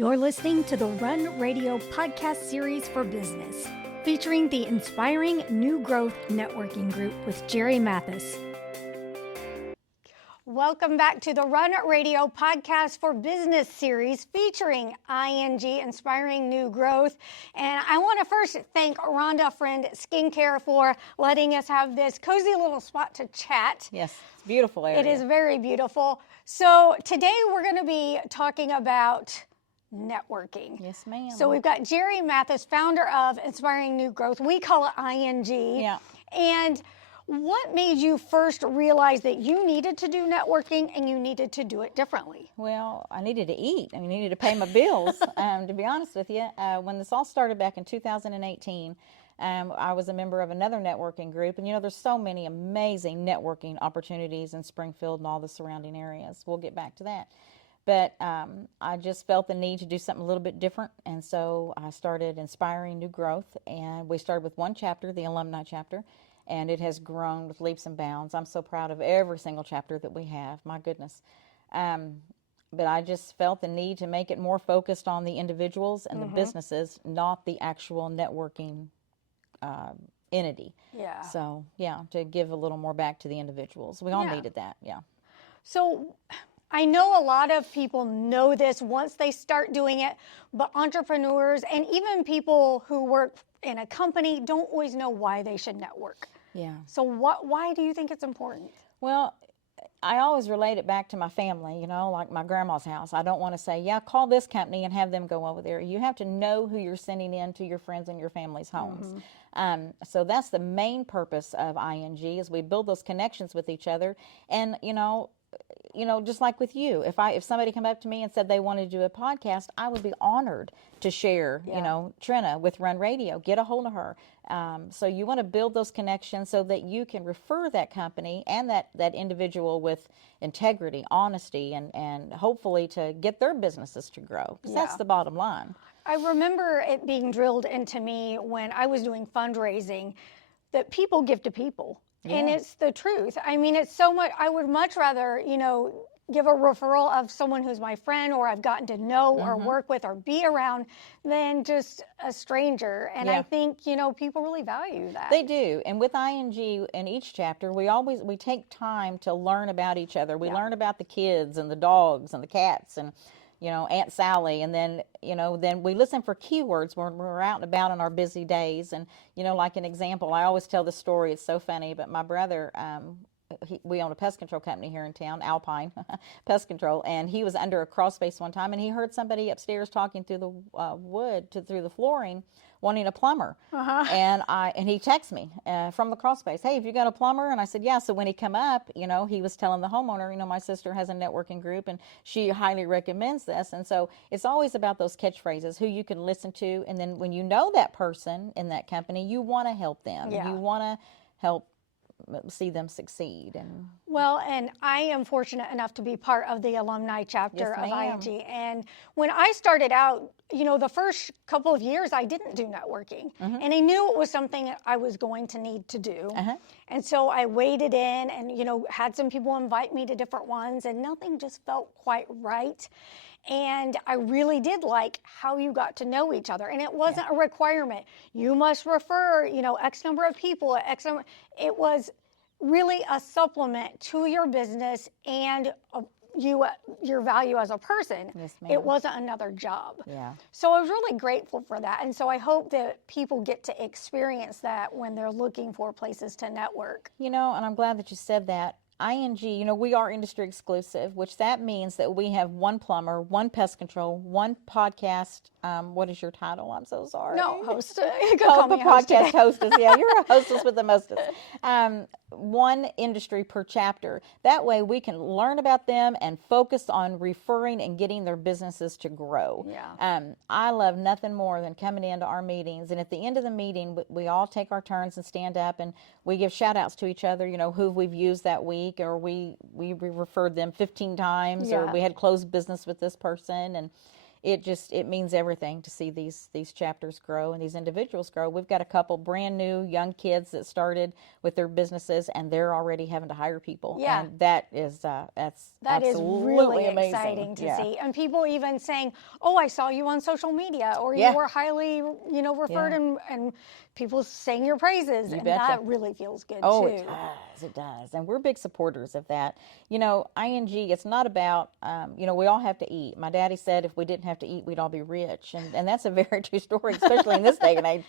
You're listening to the Run Radio podcast series for business, featuring the Inspiring New Growth Networking Group with Gerry Mathis. Welcome back to the Run Radio podcast for business series featuring ING, Inspiring New Growth. And I want to first thank Rhonda Friend Skincare for letting us have this cozy little spot to chat. Yes, it's a beautiful area. It is very beautiful. So today we're going to be talking about networking. Yes, ma'am. So we've got Gerry Mathis, founder of Inspiring New Growth. We call it ING. Yeah. And what made you first realize that you needed to do networking and you needed to do it differently? Well, I needed to eat. I needed to pay my bills, to be honest with you. When this all started back in 2018, I was a member of another networking group. And, there's so many amazing networking opportunities in Springfield and all the surrounding areas. We'll get back to that. But I just felt the need to do something a little bit different. And so I started Inspiring New Growth. And we started with one chapter, the alumni chapter. And it has grown with leaps and bounds. I'm so proud of every single chapter that we have. My goodness. But I just felt the need to make it more focused on the individuals and the businesses, not the actual networking entity. Yeah. So, to give a little more back to the individuals. We all needed that, So I know a lot of people know this once they start doing it, but entrepreneurs and even people who work in a company don't always know why they should network. Yeah. So why do you think it's important? Well, I always relate it back to my family, like my grandma's house. I don't want to say, call this company and have them go over there. You have to know who you're sending in to your friends and your family's homes. So that's the main purpose of ING is we build those connections with each other. And, just like with you, if somebody come up to me and said they wanted to do a podcast, I would be honored to share, Trina with Run Radio, get a hold of her. So you want to build those connections so that you can refer that company and that individual with integrity, honesty, and hopefully to get their businesses to grow. Because that's the bottom line. I remember it being drilled into me when I was doing fundraising that people give to people. Yeah. And it's the truth. I mean, it's so much. I would much rather, give a referral of someone who's my friend or I've gotten to know or work with or be around than just a stranger. And I think, people really value that. They do. And with ING in each chapter, we take time to learn about each other. We learn about the kids and the dogs and the cats and Aunt Sally, and then, then we listen for keywords when we're out and about on our busy days. And, like an example, I always tell this story, it's so funny, but my brother, we own a pest control company here in town, Alpine Pest Control, and he was under a crawl space one time, and he heard somebody upstairs talking through the through the flooring, wanting a plumber. And he texted me from the crawl space, hey, have you got a plumber? And I said, yeah. So when he come up, he was telling the homeowner, my sister has a networking group and she highly recommends this. And so it's always about those catchphrases, who you can listen to. And then when you know that person in that company, you want to help them. You want to help see them succeed. And I am fortunate enough to be part of the alumni chapter of ma'am. ING. And when I started out, the first couple of years I didn't do networking. And I knew it was something I was going to need to do. And so I waded in and, had some people invite me to different ones and nothing just felt quite right. And I really did like how you got to know each other. And it wasn't a requirement. You must refer, X number of people, X number. It was really a supplement to your business and your value as a person. Yes, ma'am. It wasn't another job. Yeah. So I was really grateful for that. And so I hope that people get to experience that when they're looking for places to network. And I'm glad that you said that. ING, we are industry exclusive, which that means that we have one plumber, one pest control, one podcast. What is your title? I'm so sorry. No, host. You can call me a host podcast today. hostess. Yeah, you're a hostess with the mostest. One industry per chapter. That way we can learn about them and focus on referring and getting their businesses to grow. Yeah. I love nothing more than coming into our meetings, and at the end of the meeting, we all take our turns and stand up, and we give shout outs to each other, who we've used that week, or we referred them 15 times, or we had closed business with this person. And it means everything to see these chapters grow and these individuals grow. We've got a couple brand new young kids that started with their businesses, and they're already having to hire people. Yeah. And that is that's That is absolutely really amazing. exciting to Yeah. see. And people even saying, "Oh, I saw you on social media," or Yeah. "You were highly, referred," and people saying your praises. And betcha. that really feels good, Oh, too. it does. And we're big supporters of that. ING, it's not about, we all have to eat. My daddy said if we didn't have to eat, we'd all be rich. And that's a very true story, especially in this day and age.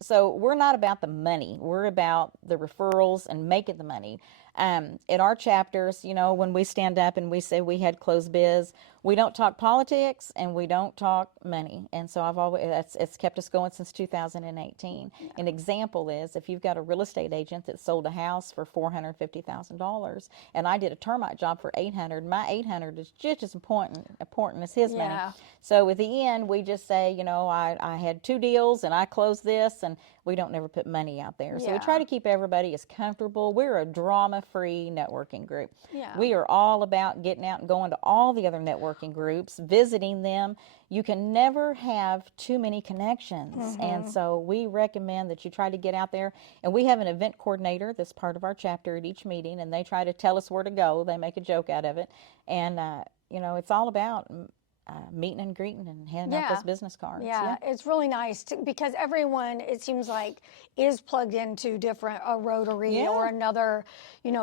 So we're not about the money. We're about the referrals and making the money. In our chapters, when we stand up and we say we had closed biz, we don't talk politics and we don't talk money. And so it's kept us going since 2018. Yeah. An example is if you've got a real estate agent that sold a house for $450,000 and I did a termite job for $800, my $800 is just as important as his money. So at the end, we just say, I had 2 deals and I closed this, and we don't never put money out there. So we try to keep everybody as comfortable. We're a drama-free networking group. Yeah. We are all about getting out and going to all the other networking groups, visiting them. You can never have too many connections. Mm-hmm. And so we recommend that you try to get out there. And we have an event coordinator that's part of our chapter at each meeting, and they try to tell us where to go. They make a joke out of it. And, it's all about meeting and greeting and handing out those business cards. Yeah, it's really nice because everyone, it seems like, is plugged into a Rotary or another,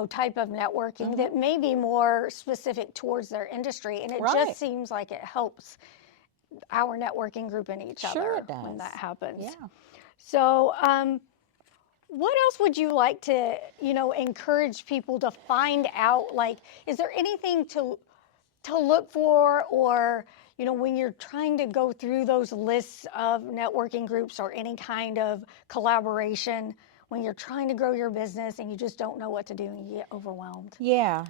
type of networking that may be more specific towards their industry. And it just seems like it helps our networking group and each other when that happens. Yeah. So, what else would you like to, encourage people to find out? Like, is there anything to look for, or when you're trying to go through those lists of networking groups or any kind of collaboration, when you're trying to grow your business and you just don't know what to do and you get overwhelmed? Yeah,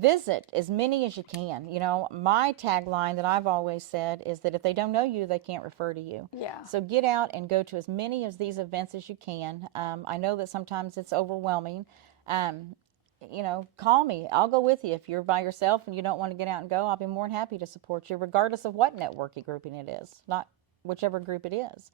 visit as many as you can. My tagline that I've always said is that if they don't know you, they can't refer to you. Yeah. So get out and go to as many of these events as you can. I know that sometimes it's overwhelming. Call me. I'll go with you. If you're by yourself and you don't want to get out and go, I'll be more than happy to support you, regardless of what networking grouping it is, not whichever group it is.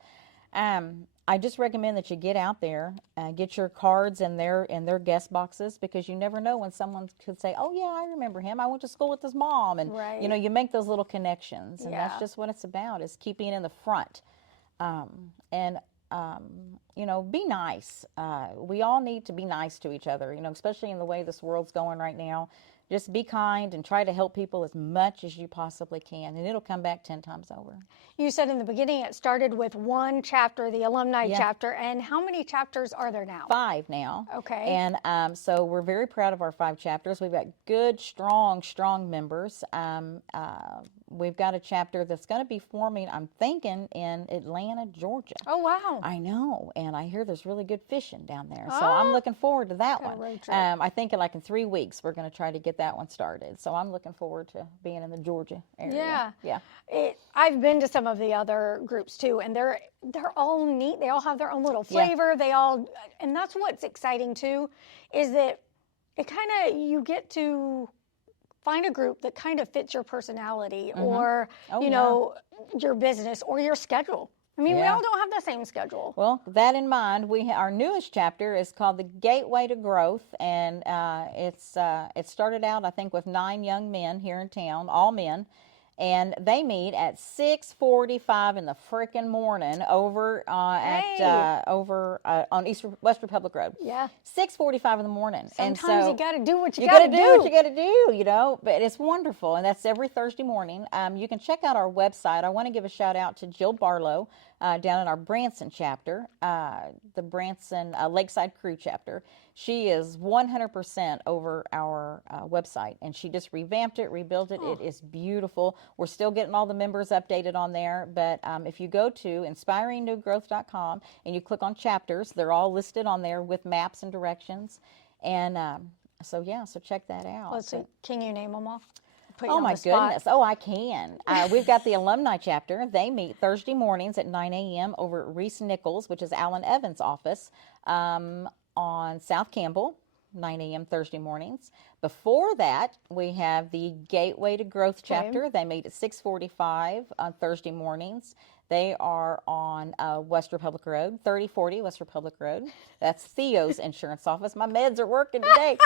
I just recommend that you get out there, get your cards in their guest boxes, because you never know when someone could say, "Oh yeah, I remember him. I went to school with his mom," and you make those little connections, and that's just what it's about, is keeping in the front, be nice. We all need to be nice to each other, especially in the way this world's going right now. Just be kind and try to help people as much as you possibly can, and it'll come back 10 times over. You said in the beginning it started with one chapter, the alumni chapter, and how many chapters are there now? 5 now. Okay. And so we're very proud of our 5 chapters. We've got good, strong members. We've got a chapter that's going to be forming, I'm thinking, in Atlanta, Georgia. Oh, wow. I know, and I hear there's really good fishing down there. So I'm looking forward to that one. I think in 3 weeks we're going to try to get that one started. So I'm looking forward to being in the Georgia area. Yeah. I've been to some of the other groups too, and they're all neat. They all have their own little flavor. And that's what's exciting too, is that it kind of, you get to find a group that kind of fits your personality or, your business or your schedule. I mean, we all don't have the same schedule. Well, that in mind, our newest chapter is called the Gateway to Growth, and it started out, I think, with 9 young men here in town, all men. And they meet at 6:45 in the frickin' morning over on West Republic Road. Yeah. 6:45 in the morning. Sometimes you got to do what you got to do. What you got to do, But it's wonderful, and that's every Thursday morning. You can check out our website. I want to give a shout out to Jill Barlow down in our Branson chapter, the Branson Lakeside Crew chapter. She is 100% over our website, and she just revamped it, rebuilt it. It is beautiful. We're still getting all the members updated on there, but if you go to inspiringnewgrowth.com and you click on chapters, they're all listed on there with maps and directions. And so check that out. Let's see. Can you name them all? Oh my goodness. Oh, I can. We've got the alumni chapter. They meet Thursday mornings at 9 a.m. over at Reese Nichols, which is Alan Evans' office, on South Campbell. 9 a.m. Thursday mornings. Before that, we have the Gateway to Growth chapter. They meet at 6:45 on Thursday mornings. They are on West Republic Road, 3040 West Republic Road. That's Theo's insurance office. My meds are working today.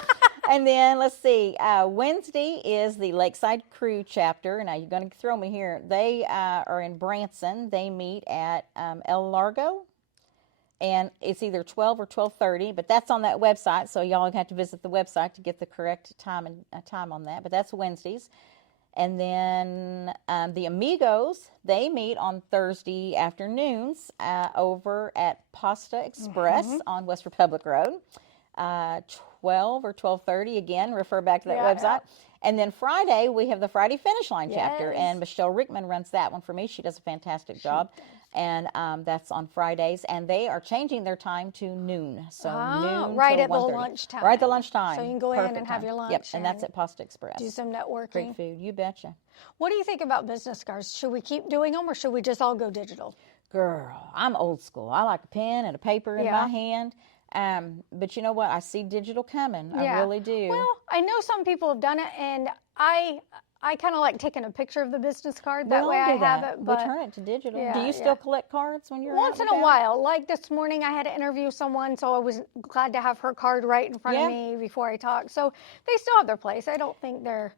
And then let's see, Wednesday is the Lakeside Crew chapter. Now you're going to throw me here. They are in Branson. They meet at El Largo. And it's either 12 or 12:30, but that's on that website, so y'all have to visit the website to get the correct time and time on that. But that's Wednesdays. And then the Amigos, they meet on Thursday afternoons over at Pasta Express on West Republic Road, 12 or 12:30. Again, refer back to that website. And then Friday, we have the Friday Finish Line chapter, and Michelle Rickman runs that one for me. She does a fantastic job. And that's on Fridays, and they are changing their time to noon. So noon right till at the 1:30. lunchtime. Right at the lunchtime. So you can go in and have your lunch. Yep, and that's at Pasta Express. Do some networking. Great food, you betcha. What do you think about business cards? Should we keep doing them, or should we just all go digital? Girl, I'm old school. I like a pen and a paper in my hand. But you know what? I see digital coming. I really do. Well, I know some people have done it, and I kind of like taking a picture of the business card. That way I have it. But we turn it to digital. Yeah, do you still collect cards when you're once out in a while? Like this morning, I had to interview someone, so I was glad to have her card right in front of me before I talked. So they still have their place. I don't think they're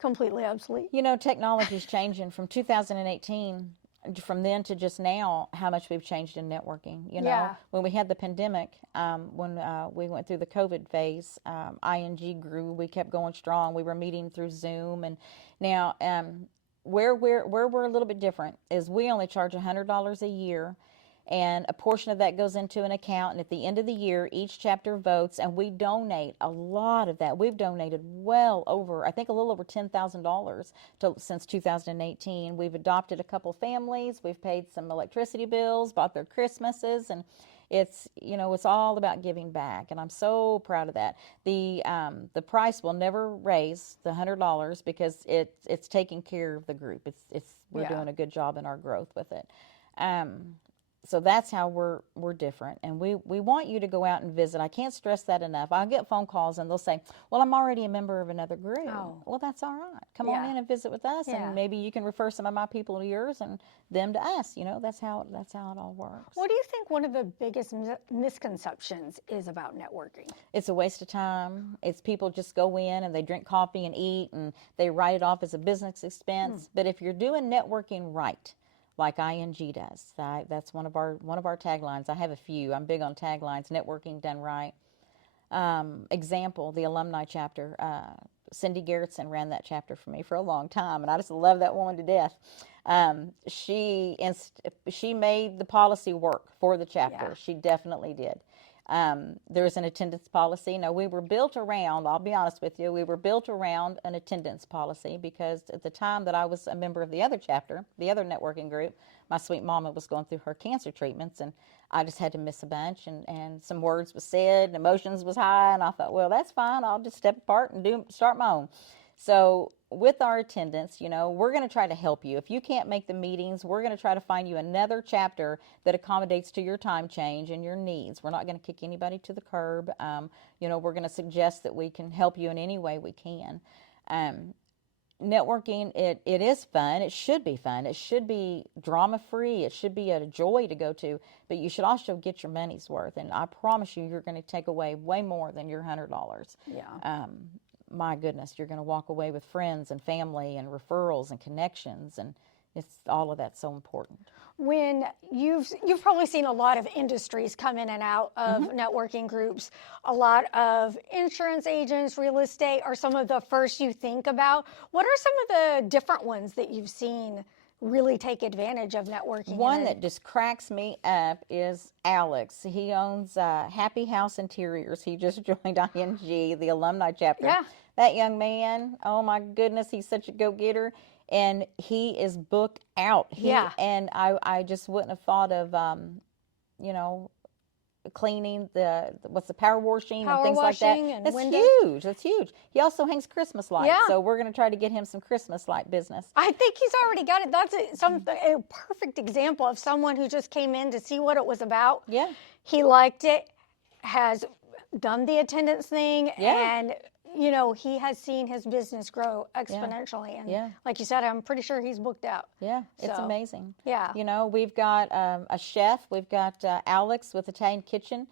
completely obsolete. You know, technology is changing from 2018. From then to just now, how much we've changed in networking. You know, when we had the pandemic, when we went through the COVID phase, ING grew. We kept going strong. We were meeting through Zoom, and now where we're a little bit different is we only charge $100 a year, and a portion of that goes into an account. And at the end of the year, each chapter votes, and we donate a lot of that. We've donated well over, I think, a little over $10,000 since 2018. We've adopted a couple families. We've paid some electricity bills, bought their Christmases, and it's, you know, it's all about giving back, and I'm so proud of that. The price will never raise the $100 because it's taking care of the group. We're doing a good job in our growth with it. So that's how we're different, and we want you to go out and visit. I can't stress that enough. I'll get phone calls, and they'll say, well, I'm already a member of another group. Oh. Well, that's all right. Come on in and visit with us, and maybe you can refer some of my people to yours and them to us. You know, that's how it all works. What do you think one of the biggest misconceptions is about networking? It's a waste of time. It's people just go in and they drink coffee and eat, and they write it off as a business expense. But if you're doing networking right, like ING does. That's one of our taglines. I have a few. I'm big on taglines. Networking done right. Example, the alumni chapter. Cindy Garrettson ran that chapter for me for a long time, and I just love that woman to death. She made the policy work for the chapter. Yeah. She definitely did. There's an attendance policy. Now, we were built around, I'll be honest with you, we were built around an attendance policy because at the time that I was a member of the other chapter, the other networking group, my sweet mama was going through her cancer treatments, and I just had to miss a bunch, and some words was said, and emotions was high, and I thought, well, that's fine. I'll just step apart and start my own. So with our attendance, you know, we're going to try to help you. If you can't make the meetings, we're going to try to find you another chapter that accommodates to your time change and your needs. We're not going to kick anybody to the curb. You know, we're going to suggest that we can help you in any way we can. Networking, it is fun. It should be fun. It should be drama-free. It should be a joy to go to, but you should also get your money's worth. And I promise you're going to take away way more than your $100. Yeah. My goodness, you're going to walk away with friends and family and referrals and connections, and it's all of that's so important. When you've probably seen a lot of industries come in and out of networking groups. A lot of insurance agents, real estate are some of the first you think about. What are some of the different ones that you've seen really take advantage of networking? One that just cracks me up is Alex. He owns Happy House Interiors. He just joined ING, the alumni chapter. Yeah. That young man, oh my goodness, he's such a go-getter. And he is booked out. And I just wouldn't have thought of, you know, cleaning the power washing and things like that. That's windows. Huge. That's huge. He also hangs Christmas lights. So we're going to try to get him some Christmas light business. I think he's already got it. That's a perfect example of someone who just came in to see what it was about. Yeah. He liked it, has done the attendance thing, Yeah. and you know, he has seen his business grow exponentially. And like you said, I'm pretty sure he's booked out. Yeah, it's So, amazing. yeah. You know, we've got a chef. We've got Alex with Italian Kitchen.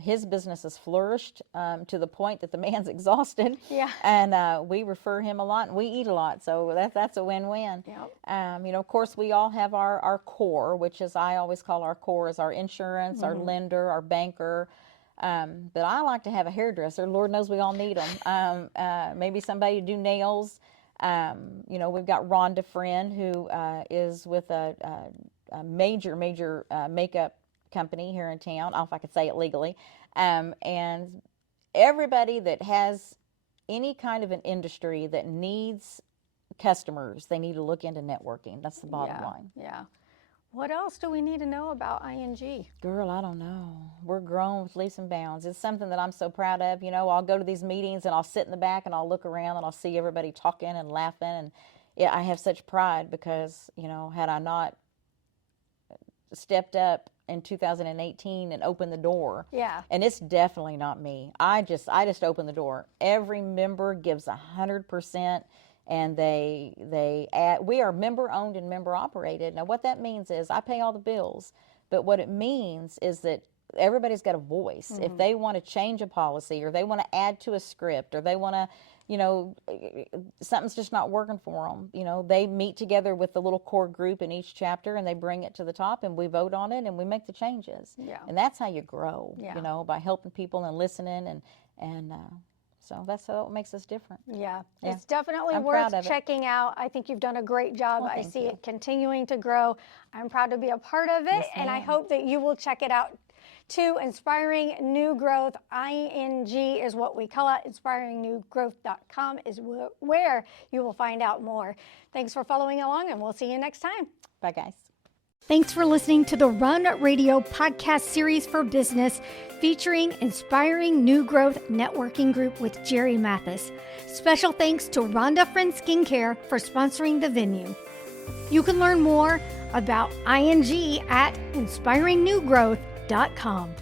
His business has flourished to the point that the man's exhausted. Yeah. And we refer him a lot, and we eat a lot, so that's a win-win. Yep. You know, of course, we all have our core, which is, I always call our core, is our insurance, our lender, our banker. But I like to have a hairdresser. Lord knows we all need them. Maybe somebody to do nails. You know, we've got Rhonda Friend, who is with a major makeup company here in town. I don't know if I could say it legally. And everybody that has any kind of an industry that needs customers, they need to look into networking. That's the bottom line. Yeah. What else do we need to know about ING? Girl, I don't know. We're growing with leaps and bounds. It's something that I'm so proud of. You know, I'll go to these meetings and I'll sit in the back and I'll look around and I'll see everybody talking and laughing. And I have such pride because, you know, had I not stepped up in 2018 and opened the door. Yeah. And it's definitely not me. I just opened the door. Every member gives 100%. And we are member owned and member operated. Now what that means is I pay all the bills, but what it means is that everybody's got a voice. If they want to change a policy, or they want to add to a script, or they want to, you know, something's just not working for them, you know, they meet together with the little core group in each chapter and they bring it to the top and we vote on it and we make the changes. Yeah. And that's how you grow, Yeah. you know, by helping people and listening and so that's what makes us different. Yeah, it's definitely I'm worth proud of it. checking out. I think you've done a great job. Well, I thank see you. it continuing to grow. I'm proud to be a part of it, Yes, and I ma'am. hope that you will check it out too. Inspiring New Growth, ING is what we call it. InspiringNewGrowth.com is where you will find out more. Thanks for following along, and we'll see you next time. Bye, guys. Thanks for listening to the Run Radio podcast series for business featuring Inspiring New Growth Networking Group with Gerry Mathis. Special thanks to Rhonda Friend Skincare for sponsoring the venue. You can learn more about ING at inspiringnewgrowth.com.